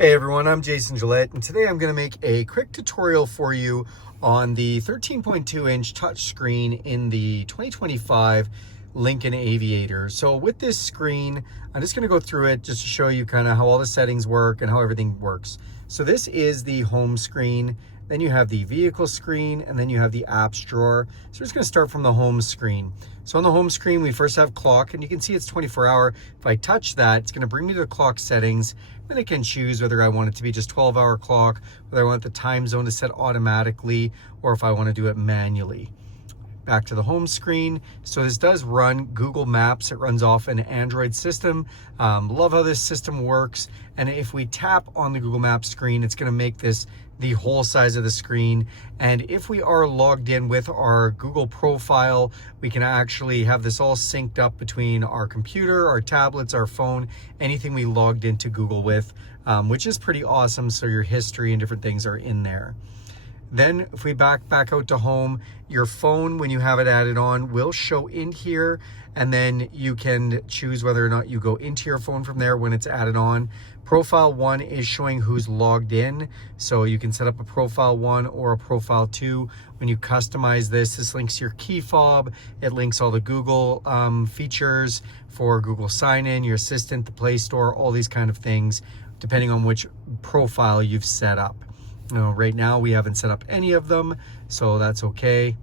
Hey everyone, I'm Jason Gillette, and today I'm going to make a quick tutorial for you on the 13.2-inch touchscreen in the 2025 Lincoln Aviator. So with this screen, I'm just going to go through it just to show you kind of how all the settings work and how everything works. So this is the home screen, then you have the vehicle screen, and then you have the apps drawer. So we're just going to start from the home screen. So on the home screen, we first have clock, and you can see it's 24-hour. If I touch that, it's going to bring me to the clock settings. Then I can choose whether I want it to be just 12-hour clock, whether I want the time zone to set automatically, or if I want to do it manually. Back to the home screen. So this does run Google Maps. It runs off an Android system. Love how this system works. And if we tap on the Google Maps screen, it's going to make this the whole size of the screen. And if we are logged in with our Google profile, we can actually have this all synced up between our computer, our tablets, our phone, anything we logged into Google with, which is pretty awesome. So your history and different things are in there. Then if we back out to home, your phone, when you have it added on, will show in here, and then you can choose whether or not you go into your phone from there when it's added on. Profile 1 is showing who's logged in, so you can set up a profile 1 or a profile 2. When you customize this links to your key fob. It links all the Google features for Google sign-in, your assistant, the Play Store, all these kind of things, depending on which profile you've set up. Right now we haven't set up any of them, so that's okay.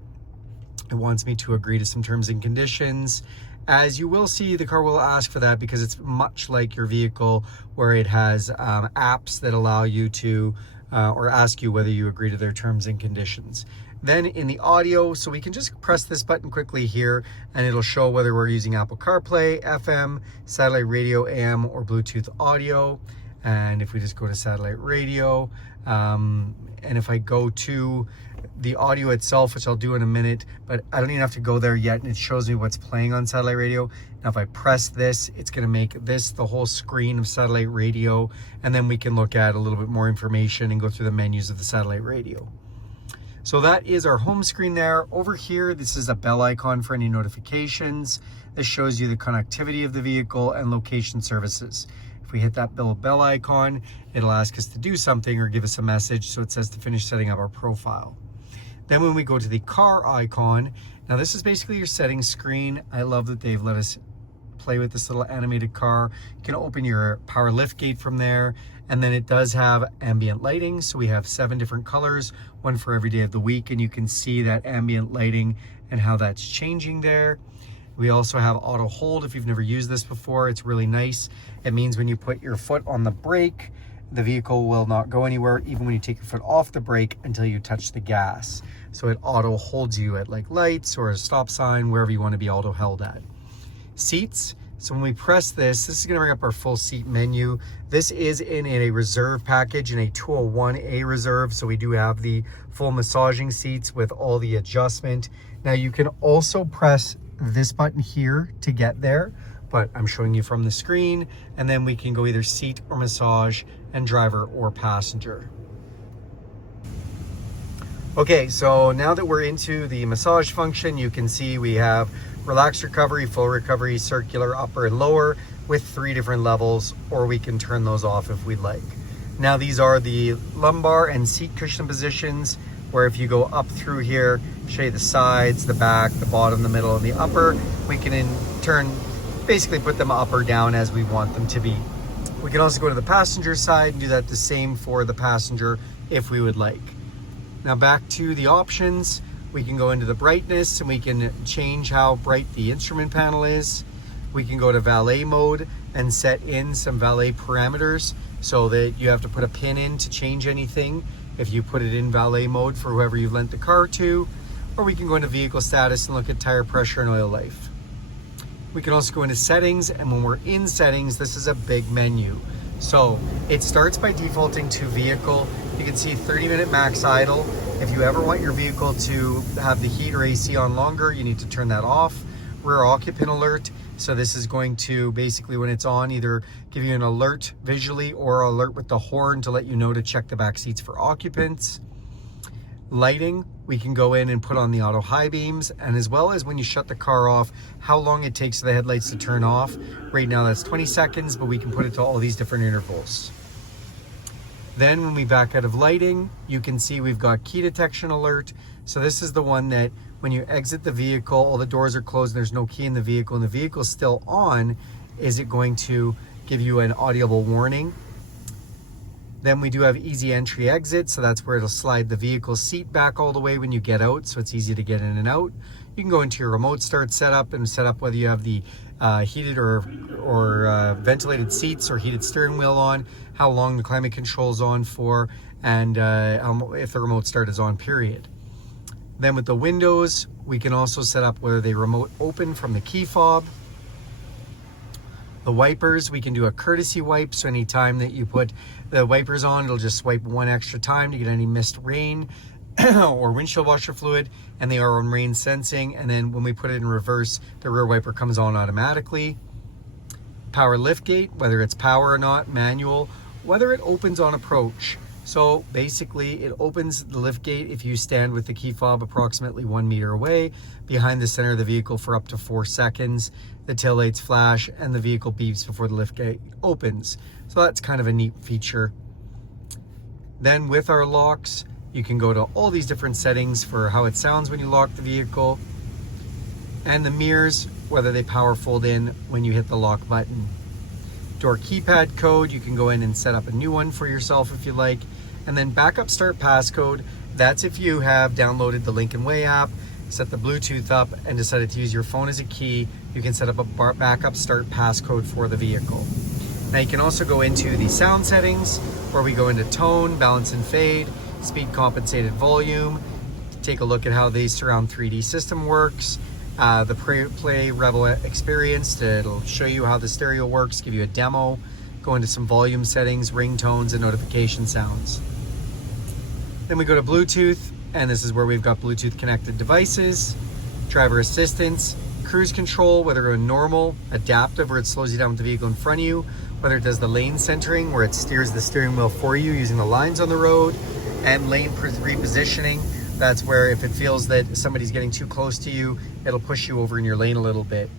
It wants me to agree to some terms and conditions. As you will see, the car will ask for that because it's much like your vehicle, where it has apps that allow you to or ask you whether you agree to their terms and conditions. Then in the audio, so we can just press this button quickly here and it'll show whether we're using Apple CarPlay, FM, satellite radio, AM, or Bluetooth audio. And if we just go to satellite radio, and if I go to the audio itself, which I'll do in a minute, but I don't even have to go there yet, and it shows me what's playing on satellite radio. Now if I press this, it's going to make this the whole screen of satellite radio, and then we can look at a little bit more information and go through the menus of the satellite radio. So that is our home screen there. Over here, this is a bell icon for any notifications. This shows you the connectivity of the vehicle and location services. If we hit that bell icon, it'll ask us to do something or give us a message. So it says to finish setting up our profile. Then when we go to the car icon, now this is basically your settings screen. I love that they've let us play with this little animated car. You can open your power liftgate from there. And then it does have ambient lighting. So we have 7 different colors, one for every day of the week. And you can see that ambient lighting and how that's changing there. We also have auto hold. If you've never used this before, it's really nice. It means when you put your foot on the brake, the vehicle will not go anywhere, even when you take your foot off the brake until you touch the gas. So it auto holds you at like lights or a stop sign, wherever you want to be auto held at. Seats. So when we press this is going to bring up our full seat menu. This is in a reserve package, in a 201A reserve. So we do have the full massaging seats with all the adjustment. Now you can also press this button here to get there, but I'm showing you from the screen, and then we can go either seat or massage and driver or passenger. Okay, so now that we're into the massage function, you can see we have relaxed recovery, full recovery, circular, upper and lower, with 3 different levels, or we can turn those off if we'd like. Now these are the lumbar and seat cushion positions, where if you go up through here, show you the sides, the back, the bottom, the middle, and the upper, we can in turn basically put them up or down as we want them to be. We can also go to the passenger side and do that the same for the passenger if we would like. Now back to the options, we can go into the brightness and we can change how bright the instrument panel is. We can go to Valet Mode and set in some Valet parameters so that you have to put a pin in to change anything if you put it in Valet Mode for whoever you've lent the car to. Or we can go into vehicle status and look at tire pressure and oil life. We can also go into settings, and when we're in settings, this is a big menu. So it starts by defaulting to vehicle. You can see 30-minute max idle. If you ever want your vehicle to have the heat or AC on longer, you need to turn that off. Rear occupant alert. So this is going to basically, when it's on, either give you an alert visually or alert with the horn to let you know to check the back seats for occupants. Lighting, we can go in and put on the auto high beams, and as well as when you shut the car off, how long it takes for the headlights to turn off. Right now that's 20 seconds, but we can put it to all these different intervals. Then when we back out of lighting, you can see we've got key detection alert. So this is the one that when you exit the vehicle, all the doors are closed, and there's no key in the vehicle, and the vehicle's still on, is it going to give you an audible warning. Then we do have easy entry exit, so that's where it'll slide the vehicle seat back all the way when you get out, so it's easy to get in and out. You can go into your remote start setup and set up whether you have the heated or ventilated seats or heated steering wheel on, how long the climate control's on for, and if the remote start is on, period. Then with the windows, we can also set up whether they remote open from the key fob. The wipers, we can do a courtesy wipe, so anytime that you put the wipers on, it'll just swipe one extra time to get any missed rain or windshield washer fluid, and they are on rain sensing. And then when we put it in reverse, the rear wiper comes on automatically. Power liftgate, whether it's power or not, manual, whether it opens on approach. So basically it opens the liftgate if you stand with the key fob approximately 1 meter away behind the center of the vehicle for up to 4 seconds. The taillights flash and the vehicle beeps before the liftgate opens. So that's kind of a neat feature. Then with our locks, you can go to all these different settings for how it sounds when you lock the vehicle. And the mirrors, whether they power fold in when you hit the lock button. Door keypad code, you can go in and set up a new one for yourself if you like. And then backup start passcode, that's if you have downloaded the Lincoln Way app, set the Bluetooth up, and decided to use your phone as a key, you can set up a backup start passcode for the vehicle. Now you can also go into the sound settings where we go into tone, balance and fade, speed compensated volume, take a look at how the surround 3D system works, the play Revel experience, it'll show you how the stereo works, give you a demo, go into some volume settings, ringtones, and notification sounds. Then we go to Bluetooth, and this is where we've got Bluetooth connected devices, driver assistance, cruise control, whether in normal, adaptive, where it slows you down with the vehicle in front of you, whether it does the lane centering, where it steers the steering wheel for you using the lines on the road, and lane repositioning. That's where if it feels that somebody's getting too close to you, it'll push you over in your lane a little bit.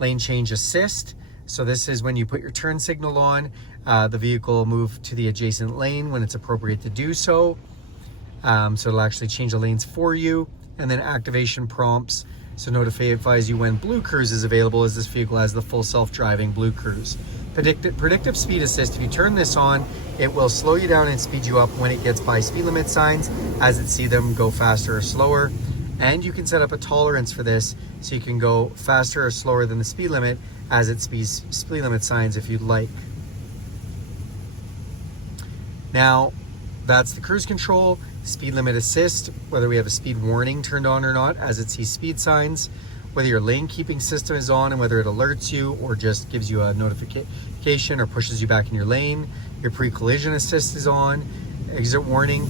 Lane change assist. So this is when you put your turn signal on, the vehicle will move to the adjacent lane when it's appropriate to do so. So it'll actually change the lanes for you. And then activation prompts. So notifies you when BlueCruise is available, as this vehicle has the full self-driving BlueCruise. Predictive Speed Assist, if you turn this on, it will slow you down and speed you up when it gets by speed limit signs as it sees them go faster or slower. And you can set up a tolerance for this, so you can go faster or slower than the speed limit as it speeds speed limit signs if you'd like. Now, that's the cruise control. Speed limit assist, whether we have a speed warning turned on or not as it sees speed signs, whether your lane keeping system is on and whether it alerts you or just gives you a notification or pushes you back in your lane. Your pre-collision assist is on, exit warning,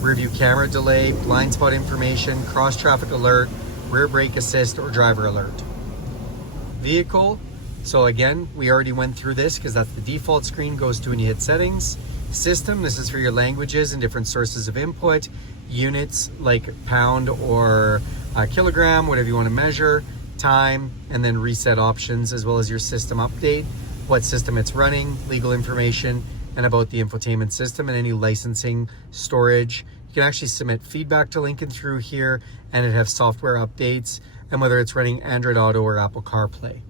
rear view camera delay, blind spot information, cross traffic alert, rear brake assist, or driver alert. Vehicle, so again, we already went through this because that's the default screen, goes to when you hit settings. System, this is for your languages and different sources of input. Units like pound or kilogram, whatever you want to measure. Time, and then reset options, as well as your system update, what system it's running, legal information, and about the infotainment system and any licensing, storage. You can actually submit feedback to Lincoln through here, and it has software updates, and whether it's running Android Auto or Apple CarPlay.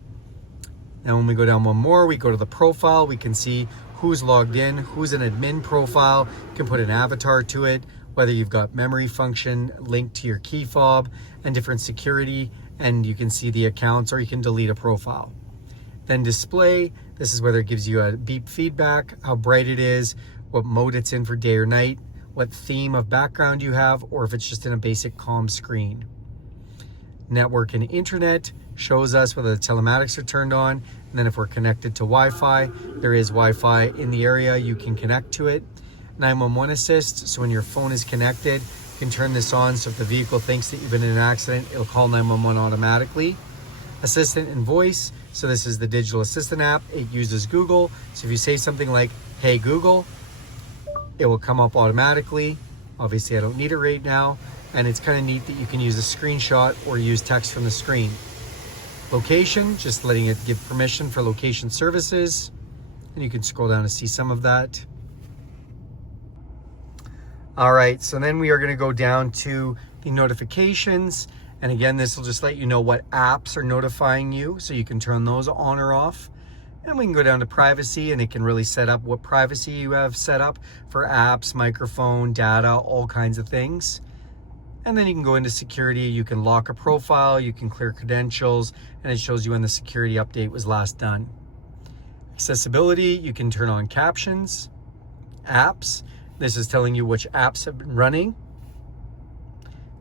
Now when we go down one more, we go to the profile, we can see who's logged in, who's an admin profile. You can put an avatar to it, whether you've got memory function linked to your key fob and different security, and you can see the accounts, or you can delete a profile. Then display, this is whether it gives you a beep feedback, how bright it is, what mode it's in for day or night, what theme of background you have, or if it's just in a basic comm screen. Network and internet shows us whether the telematics are turned on, and then if we're connected to Wi-Fi, there is Wi-Fi in the area, you can connect to it. 911 assist, so when your phone is connected, you can turn this on, so if the vehicle thinks that you've been in an accident, it'll call 911 automatically. Assistant and voice, so this is the digital assistant app. It uses Google, so if you say something like, "Hey Google," it will come up automatically. Obviously I don't need it right now, and it's kind of neat that you can use a screenshot or use text from the screen. Location, just letting it give permission for location services, and you can scroll down to see some of that. All right, so then we are going to go down to the notifications. And again, this will just let you know what apps are notifying you, so you can turn those on or off. And we can go down to privacy, and it can really set up what privacy you have set up for apps, microphone, data, all kinds of things. And then you can go into security. You can lock a profile, you can clear credentials, and it shows you when the security update was last done. Accessibility, you can turn on captions. Apps, this is telling you which apps have been running.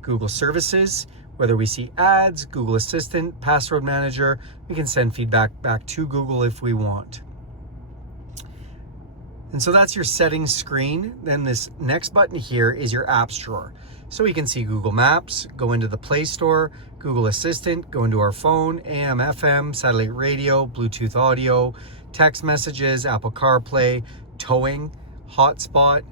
Google services, whether we see ads, Google Assistant, password manager, we can send feedback back to Google if we want. And so that's your settings screen. Then this next button here is your apps drawer. So we can see Google Maps, go into the Play Store, Google Assistant, go into our phone, AM, FM, satellite radio, Bluetooth audio, text messages, Apple CarPlay, towing, Hotspot,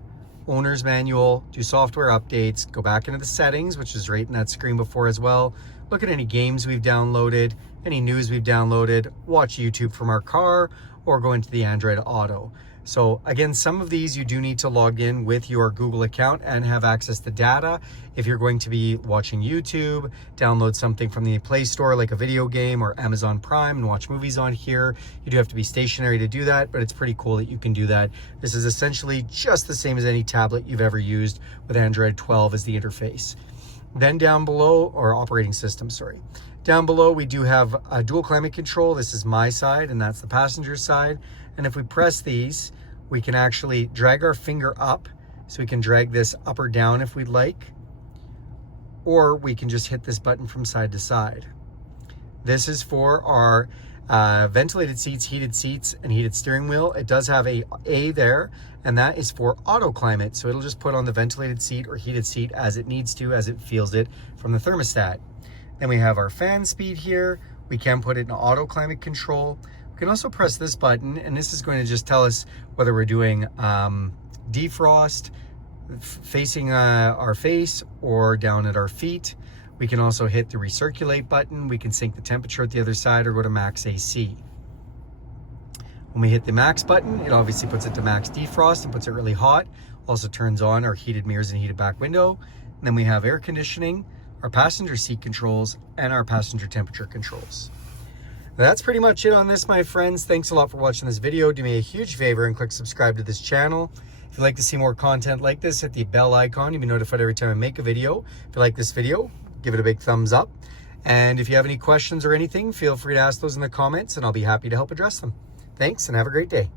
owner's manual, do software updates, go back into the settings, which is right in that screen before as well. Look at any games we've downloaded, any news we've downloaded, watch YouTube from our car, or go into the Android Auto. So again, some of these you do need to log in with your Google account and have access to data. If you're going to be watching YouTube, download something from the Play Store like a video game or Amazon Prime and watch movies on here. You do have to be stationary to do that, but it's pretty cool that you can do that. This is essentially just the same as any tablet you've ever used with Android 12 as the interface. Then down below, or operating system, sorry. Down below, we do have a dual climate control. This is my side and that's the passenger side. And if we press these, we can actually drag our finger up. So we can drag this up or down if we'd like, or we can just hit this button from side to side. This is for our ventilated seats, heated seats, and heated steering wheel. It does have a there, and that is for auto climate. So it'll just put on the ventilated seat or heated seat as it needs to, as it feels it from the thermostat. Then we have our fan speed here. We can put it in auto climate control. We can also press this button, and this is going to just tell us whether we're doing defrost, facing our face, or down at our feet. We can also hit the recirculate button. We can sync the temperature at the other side or go to max AC. When we hit the max button, it obviously puts it to max defrost and puts it really hot. Also turns on our heated mirrors and heated back window. And then we have air conditioning, our passenger seat controls, and our passenger temperature controls. That's pretty much it on this, my friends. Thanks a lot for watching this video. Do me a huge favor and click subscribe to this channel. If you'd like to see more content like this, hit the bell icon. You'll be notified every time I make a video. If you like this video, give it a big thumbs up. And if you have any questions or anything, feel free to ask those in the comments and I'll be happy to help address them. Thanks and have a great day.